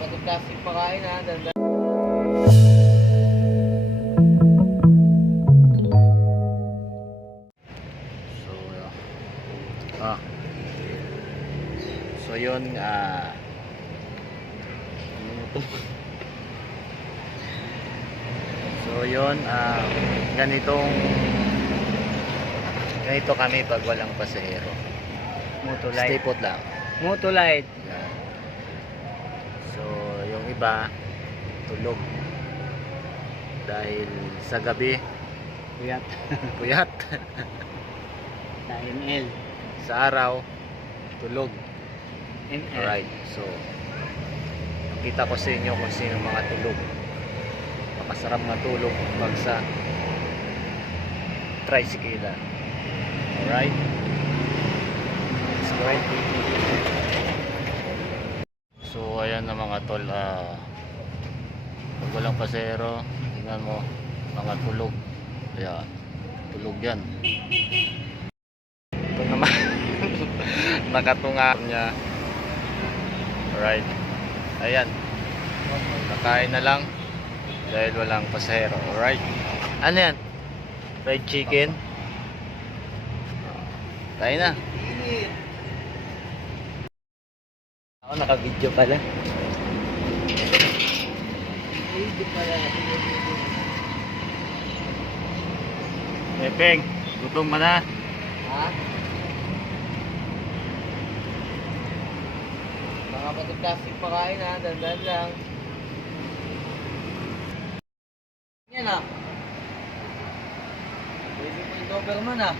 kapatid plastic pakain ha. Dandan. So, ah. So, yun, ah, so, yun, ah, ganitong, ganito kami pag walang pasahero. Stay Motolite. put lang. Motolite. Yan. So, yung iba, tulog. Dahil sa gabi, puyat. Na NL. sa araw, tulog. NL. Alright, so nakita ko sa inyo kung sino mga tulog. Makasarap nga tulog pag sa tricycle. Alright? Let's go ahead. So, ayan na mga tol. ah pag walang pasero, tingnan mo, mga tulog. Ayan, tulog yan. Ito naman, nakatunga niya. Alright. Ayan. Kakain na lang dahil walang pasahero. Alright. Ano yan? Fried chicken. Kain na. Ako naka-video pala. Video pala. Epeng, gutom ka na. Ha? Mga kapatid plastic pakain ha. Dandan lang. Yan ha. Pwede mo yung Doberman ha.